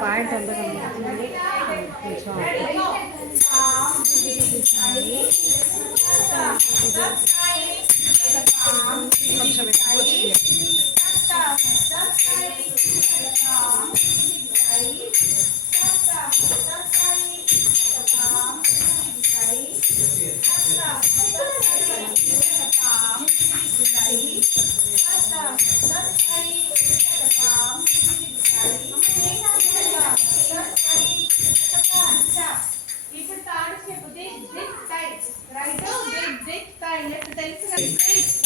పాయింట్ అంతా కనిపిస్తుంది కొంచెం ఇప్పుడు థర్డ్ స్టెప్ దిగ్ టై రైట్ దిగ్ టై లెఫ్ట్ తెలుసు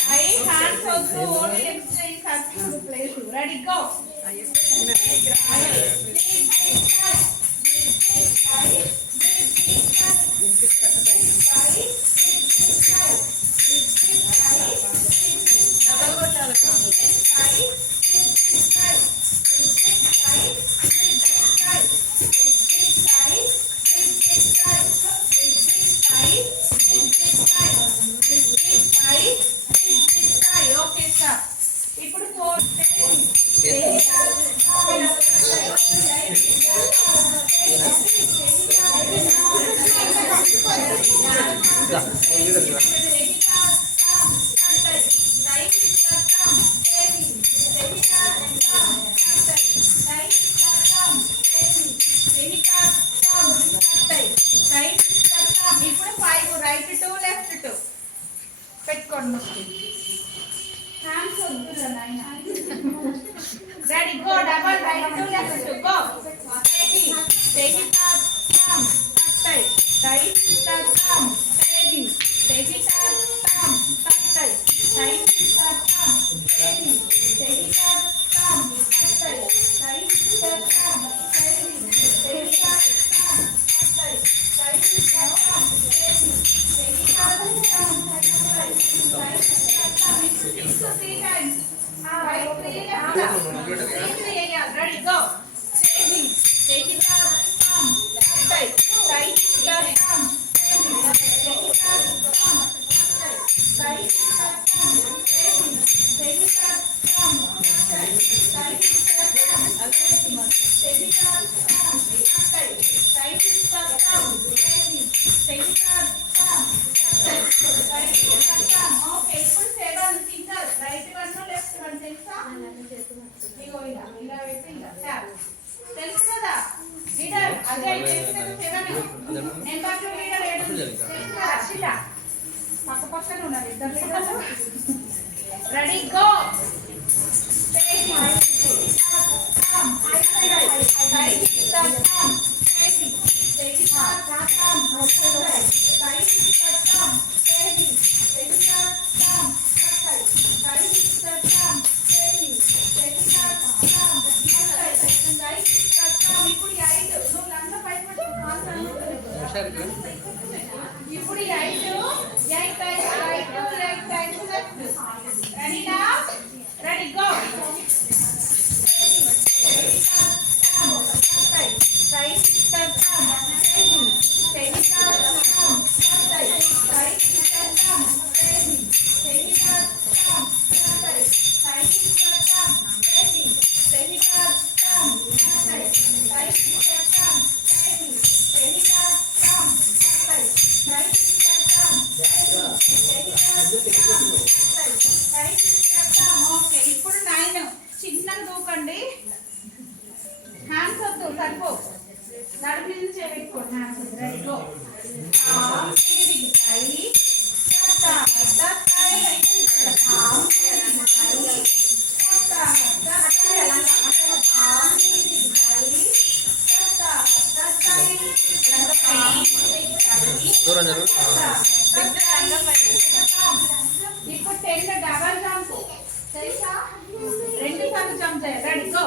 టై హ్యాండ్స్ వద్దు only left side circle place ready go ఇప్పుడు ఫోర్ ఇప్పుడు five right to left to పెట్టుకోండి హ్యాండ్స్ వద్దు నాయన ready go double right to left to go take it up come tight tight come heavy take it up come tight tight come heavy take it up come tight tight come heavy take it up come tight tight come heavy take it up come tight tight come so three times right three left three again ready go heavy take it up come tight tight come heavy take it up come tight tight come heavy take it up come tight tight come heavy take it up come tight tight come heavy take it up come tight tight come okay ఇప్పుడు seven single right one left one తెలుసా ఇగో ఇలా పెట్టి ఇలా ట్యాప్ తెలుసు కదా లీడర్ అదే తెలుసు seven number 2 లీడర్ ఏడు హర్షిత పక్క పక్కన ఉన్నారు ఇద్దరు లీడర్లు రెడీ గో ఇప్పుడు ఎయిట్ రైట్ లెఫ్ట్ రెడీ నా రెడీ గో ఓకే ఇప్పుడు 9 చిన్నగా దూకండి హ్యాండ్స్ వద్దు సరిపో నడుము మీద చేపెట్టుకోండి హ్యాండ్స్ వద్దు రెడీ గో ఇప్పుడు 10 డబల్ జంప్ తెలుసా రెండు సార్లు జంప్ చేయాలి రెడీ గో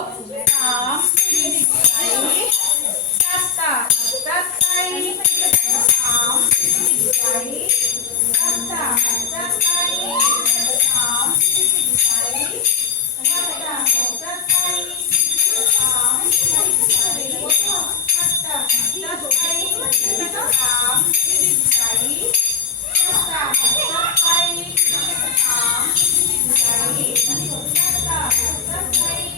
Bye.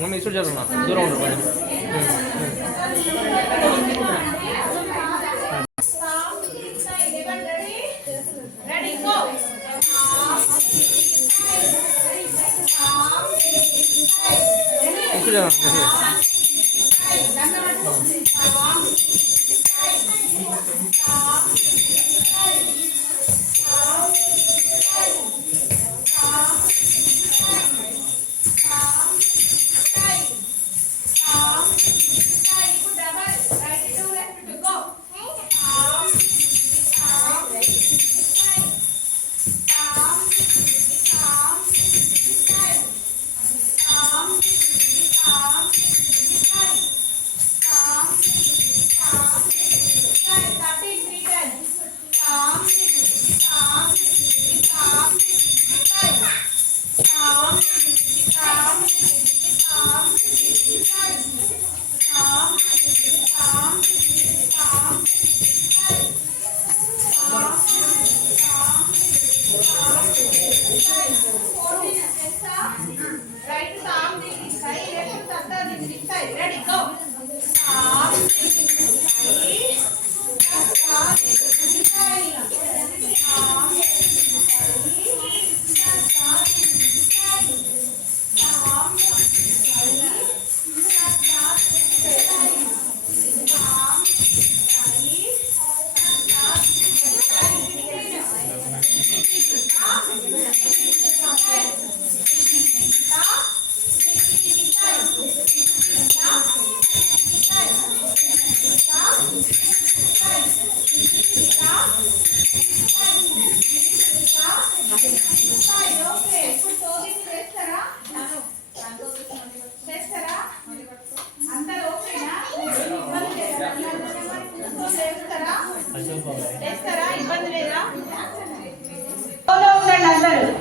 మనం ఇసు జరునా దూరం ఉండు పని రెడీ గో ఇసు జరునా Ready, go.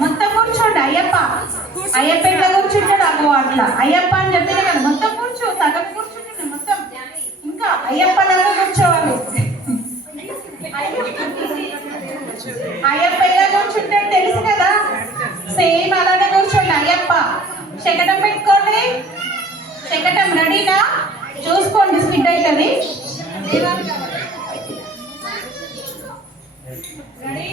మొత్తం కూర్చోండి అయ్యప్ప అయ్యప్ప ఎట్లా కూర్చుంటాడు అగో అట్లా అయ్యప్ప అని చెప్పిన కదా మొత్తం కూర్చో సగం కూర్చుంటుంది మొత్తం ఇంకా అయ్యప్ప లాగా కూర్చోవాలి అయ్యప్ప ఎలా కూర్చుంటాడు తెలుసు కదా సేమ్ అలానే కూర్చోండి అయ్యప్ప శకటం పెట్టుకోండి శకటం రెడీనా చూసుకోండి స్కిడ్ అవుతుంది రెడీ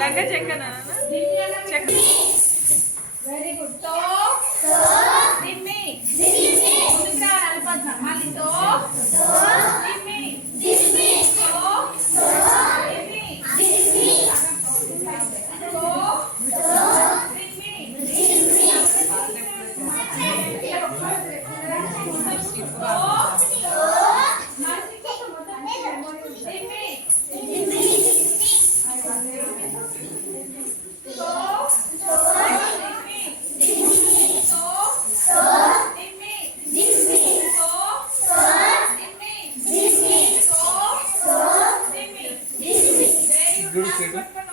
లంగా చెక్కనా చెక్క వెరీ గుడ్ తో దిమ్మి ముందుకు రా అల్పద్మ మళ్ళీ తో దిమ్మి దిమ్మి తో దిమ్మి దిమ్మి తో దిమ్మి దిమ్మి Good.